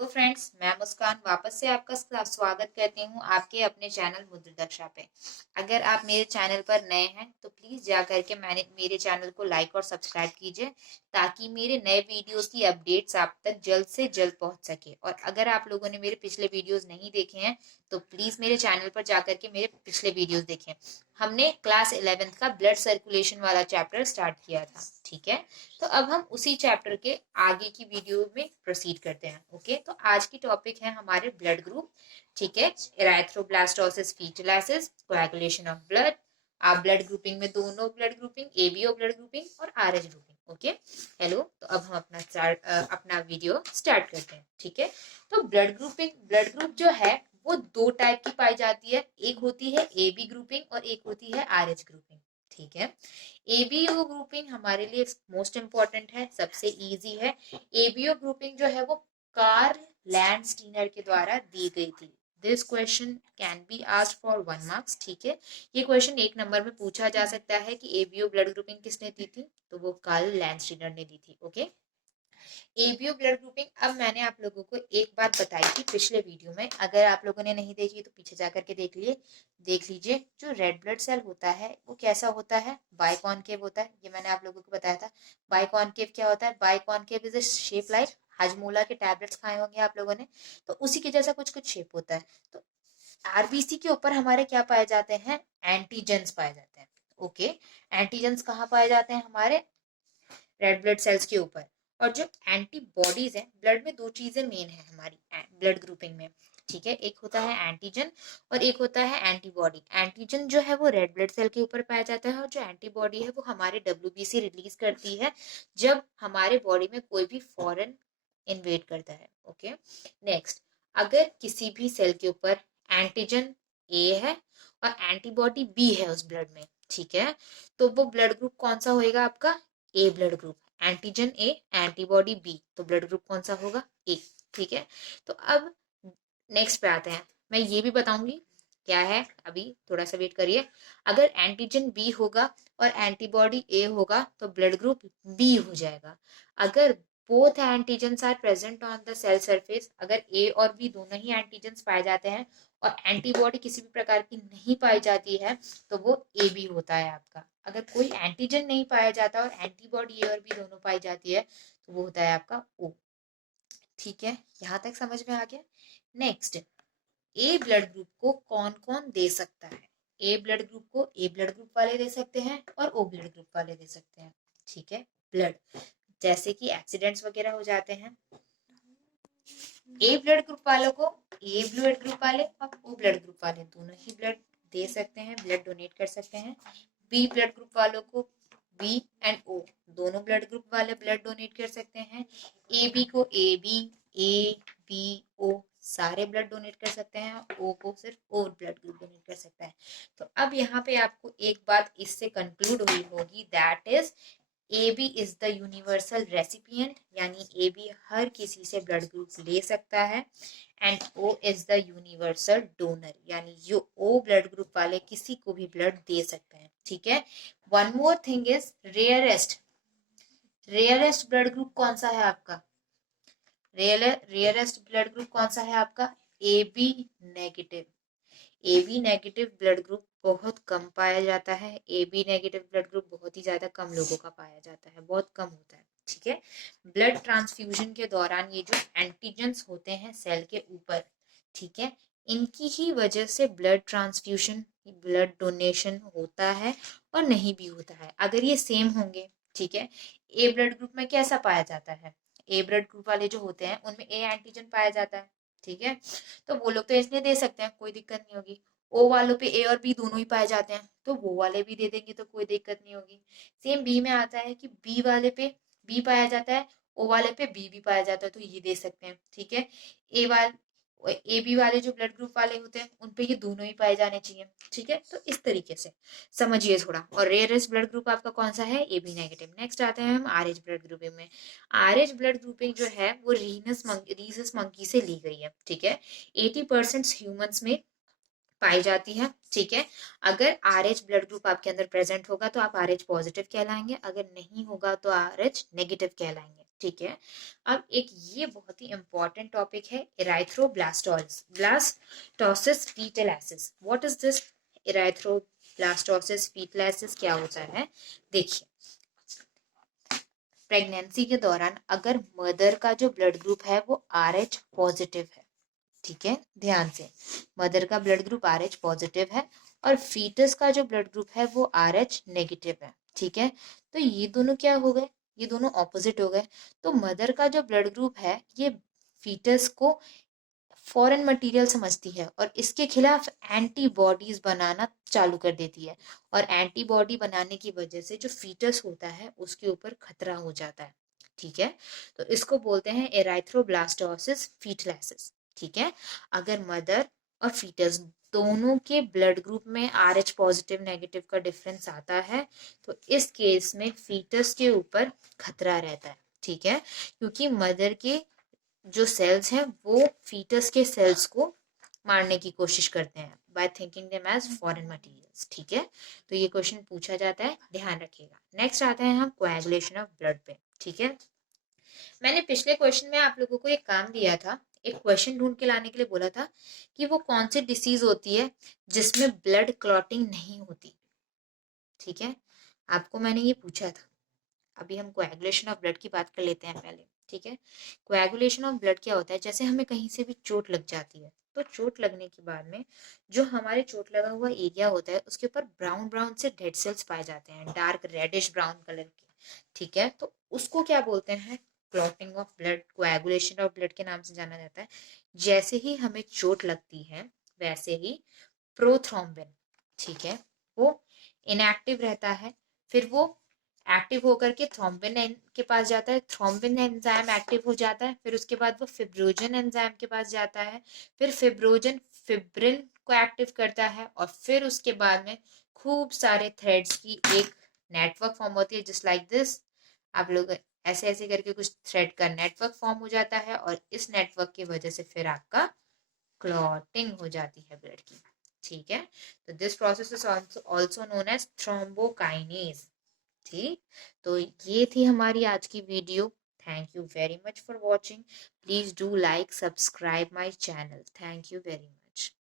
तो फ्रेंड्स, मैं मुस्कान वापस से आपका स्वागत करती हूँ आपके अपने चैनल मुद्रदक्षा पे। अगर आप मेरे चैनल पर नए हैं तो प्लीज जा करके मेरे चैनल को लाइक और सब्सक्राइब कीजिए, ताकि मेरे नए वीडियोस की अपडेट्स आप तक जल्द से जल्द पहुंच सके। और अगर आप लोगों ने मेरे पिछले वीडियोस नहीं देखे हैं तो प्लीज मेरे चैनल पर जा करके मेरे पिछले वीडियोस देखें। हमने क्लास 11th का ब्लड सर्कुलेशन वाला चैप्टर स्टार्ट किया था, ठीक है। तो अब हम उसी चैप्टर के आगे की वीडियो में प्रोसीड करते हैं। ओके, तो आज की टॉपिक है हमारे ब्लड ग्रुप, ठीक है। एराथ्रोब्लास्टोसिस फीटलाइसिस, कोएगुलेशन ऑफ ब्लड। आप ब्लड ग्रुपिंग में दोनों blood grouping, ABO blood grouping और आरएच ग्रुपिंग। Okay, hello. तो अब हम अपना वीडियो स्टार्ट करते हैं, ठीक है। तो ब्लड ग्रुप जो है वो दो टाइप की पाई जाती है। एक होती है एबी ग्रुपिंग और एक होती है आरएच ग्रुपिंग, ठीक है। एबीओ ग्रुपिंग हमारे लिए मोस्ट इंपॉर्टेंट है, सबसे इजी है। एबीओ ग्रुपिंग जो है वो कार्ल लैंडस्टीनर के द्वारा दी गई थी। This question can be asked for 1 marks, ठीक है। ये क्वेश्चन 1 नंबर में पूछा जा सकता है कि एबीओ ब्लड ग्रुपिंग किसने दी थी, तो वो कार्ल लैंडस्टीनर ने दी थी। Okay, ABO blood grouping. अब मैंने आप लोगों को एक बात बताई थी पिछले वीडियो में, अगर आप लोगों ने नहीं देखी तो पीछे जाकर के देख लीजिए। जो रेड ब्लड सेल होता है वो कैसा होता है, बाइकॉनकेव होता है। ये मैंने आप लोगों को बताया था। बाइकॉनकेव क्या होता है, biconcave is a shape like, Hajmola के टैबलेट्स खाए होंगे आप लोगों ने, तो उसी के जैसा कुछ कुछ शेप होता है। तो आरबीसी के ऊपर हमारे क्या पाए जाते हैं, एंटीजेंस पाए जाते हैं। ओके, एंटीजेंस कहाँ पाए जाते हैं, हमारे रेड ब्लड सेल्स के ऊपर। और जो एंटीबॉडीज है, ब्लड में दो चीजें मेन है हमारी ब्लड ग्रुपिंग में, ठीक है। एक होता है एंटीजन और एक होता है एंटीबॉडी। एंटीजन जो है वो रेड ब्लड सेल के ऊपर पाया जाता है और जो एंटीबॉडी है वो हमारे डब्ल्यूबीसी रिलीज करती है जब हमारे बॉडी में कोई भी फॉरेन इन्वेड करता है। ओके, नेक्स्ट, अगर किसी भी सेल के ऊपर एंटीजन ए है और एंटीबॉडी बी है उस ब्लड में, ठीक है, तो वो ब्लड ग्रुप कौन सा होएगा आपका, A blood group. Antigen A, antibody B, तो ब्लड ग्रुप कौन सा होगा, ए, ठीक है। तो अब नेक्स्ट पे आते हैं, मैं ये भी बताऊंगी क्या है, अभी थोड़ा सा वेट करिए। अगर एंटीजन बी होगा और एंटीबॉडी ए होगा तो ब्लड ग्रुप बी हो जाएगा। अगर both antigens are present on the cell surface, अगर ए और बी दोनों ही एंटीजन्स पाए जाते हैं और एंटीबॉडी किसी भी प्रकार की नहीं पाई जाती है तो वो ए बी होता है आपका। अगर कोई एंटीजन नहीं पाया जाता और एंटीबॉडी ए और बी दोनों पाई जाती है तो वो होता है आपका ओ, ठीक है। यहां तक समझ में आ गया। नेक्स्ट, ए ब्लड ग्रुप को कौन कौन दे सकता है। ए ब्लड ग्रुप को ए ब्लड ग्रुप वाले दे सकते हैं और ओ ब्लड ग्रुप वाले दे सकते हैं, ठीक है। ब्लड जैसे कि एक्सीडेंट्स वगैरह हो जाते हैं, ए ब्लड ग्रुप वालों को ए ब्लड ग्रुप वाले और ओ ब्लड ग्रुप वाले दोनों ही ब्लड दे सकते हैं, ब्लड डोनेट कर सकते हैं। बी ब्लड ग्रुप वालों को बी एंड ओ दोनों ब्लड ग्रुप वाले ब्लड डोनेट कर सकते हैं। ए बी को A B, A B O सारे ब्लड डोनेट कर सकते हैं, ओ को सिर्फ ओ ब्लड ग्रुप डोनेट कर सकता है। तो अब यहाँ पे आपको एक बात इससे कंक्लूड हुई होगी, that is A B is the universal recipient, यानी ए बी हर किसी से ब्लड ग्रुप ले सकता है। And O is the universal donor, यानी जो ओ ब्लड ग्रुप वाले किसी को भी ब्लड दे सकते हैं, ठीक है। One more thing is rarest blood group कौन सा है आपका, रेयरेस्ट ब्लड ग्रुप कौन सा है आपका, A B negative. A B negative blood group बहुत कम पाया जाता है। A B negative blood group बहुत ही ज्यादा कम लोगों का पाया जाता है, बहुत कम होता है, ठीक है। ब्लड ट्रांसफ्यूजन के दौरान ये जो एंटीजेंस होते हैं सेल के ऊपर, ठीक है, इनकी ही वजह से ब्लड ट्रांसफ्यूजन, ब्लड डोनेशन होता है और नहीं भी होता है। अगर ये सेम होंगे, ठीक है, ए ब्लड ग्रुप में कैसा पाया जाता है, ए ब्लड ग्रुप वाले जो होते हैं उनमें ए एंटीजन पाया जाता है, ठीक है, तो वो लोग तो इसलिए दे सकते हैं, कोई दिक्कत नहीं होगी। ओ वालों पे ए और बी दोनों ही पाए जाते हैं तो वो वाले भी दे देंगे तो कोई दिक्कत नहीं होगी। सेम बी में आता है कि बी वाले पे बी पाया जाता है, ओ वाले पे बी भी पाया जाता है तो ये दे सकते हैं, ठीक है। ए वाले ए बी वाले जो ब्लड ग्रुप वाले होते हैं उन पे ये दोनों ही पाए जाने चाहिए, ठीक है। तो इस तरीके से समझिए थोड़ा। और रेयरेस्ट ब्लड ग्रुप आपका कौन सा है, ए बी नेगेटिव। नेक्स्ट आते हैं हम आर एच ब्लड ग्रुपिंग में। आर एच ब्लड ग्रुपिंग जो है वो रीनस मंकी से ली गई है, ठीक है। 80% ह्यूमंस में पाई जाती है, ठीक है। अगर आर एच ब्लड ग्रुप आपके अंदर प्रेजेंट होगा तो आप आर एच पॉजिटिव कहलाएंगे, अगर नहीं होगा तो आर एच नेगेटिव कहलाएंगे, ठीक है। अब एक ये बहुत ही इंपॉर्टेंट टॉपिक है erythroblastosis blastosis fetalis. What is this erythroblastosis fetalis? क्या होता है? देखिए, प्रेगनेंसी के दौरान अगर मदर का जो ब्लड ग्रुप है वो RH पॉजिटिव है, ठीक है, ध्यान से, मदर का ब्लड ग्रुप RH पॉजिटिव है और फीटस का जो ब्लड ग्रुप है वो RH नेगेटिव है, ठीक है, तो ये दोनों क्या हो गए? ये दोनों ऑपोजिट हो गए। तो मदर का जो ब्लड ग्रुप है ये फीटस को फॉरेन मटेरियल समझती है और इसके खिलाफ एंटीबॉडीज बनाना चालू कर देती है, और एंटीबॉडी बनाने की वजह से जो फीटस होता है उसके ऊपर खतरा हो जाता है, ठीक है, तो इसको बोलते हैं एराइथ्रोब्लास्टोसिस फीटलासिस, ठीक है। अगर मदर और फीटस दोनों के ब्लड ग्रुप में RH पॉजिटिव नेगेटिव का डिफरेंस आता है तो इस केस में फीटस के ऊपर खतरा रहता है, ठीक है, क्योंकि मदर के जो सेल्स हैं वो फीटस के सेल्स को मारने की कोशिश करते हैं by thinking them as foreign materials, ठीक है, तो ये क्वेश्चन पूछा जाता है, ध्यान रखिएगा। नेक्स्ट आते हैं हम कोएगुलेशन ऑफ ब्लड पे, ठीक है। मैंने पिछले क्वेश्चन में आप लोगों को एक काम दिया था, एक क्वेश्चन ढूंढ के लाने के लिए बोला था कि वो कौन सी डिसीज होती है जिसमें ब्लड क्लॉटिंग नहीं होती, ठीक है, आपको मैंने ये पूछा था। अभी हम कोएगुलेशन ऑफ ब्लड की बात कर लेते हैं पहले, ठीक है। कोएगुलेशन ऑफ ब्लड क्या होता है? जैसे हमें कहीं से भी चोट लग जाती है तो चोट लगने के बाद में जो हमारे चोट लगा हुआ एरिया होता है उसके ऊपर ब्राउन ब्राउन से डेड सेल्स पाए जाते हैं, डार्क रेडिश ब्राउन कलर के, ठीक है, तो उसको क्या बोलते हैं? Clotting of blood, coagulation of blood के नाम से जाना जाता है। जैसे ही हमें चोट लगती है वैसे ही प्रोथ्रोम्बिन, ठीक है, वो इनएक्टिव रहता है, फिर वो एक्टिव होकर के थ्रोम्बिन के पास जाता है, थ्रोम्बिन एंजाइम एक्टिव हो जाता है, फिर उसके बाद वो फिब्रोजन एंजाइम के पास जाता है, फिर फिब्रोजन फिब्रिन को एक्टिव करता है और फिर उसके बाद में खूब सारे थ्रेड्स की एक नेटवर्क फॉर्म होती है, जस्ट लाइक दिस। आप लोग ऐसे ऐसे करके कुछ थ्रेड का नेटवर्क फॉर्म हो जाता है और इस नेटवर्क की वजह से फिर आपका क्लॉटिंग हो जाती है ब्लड की, ठीक है, तो this process is also known as thrombokinase, ठीक। तो ये थी हमारी आज की video. Thank you very much for watching. Please do like subscribe my channel. Thank you very much.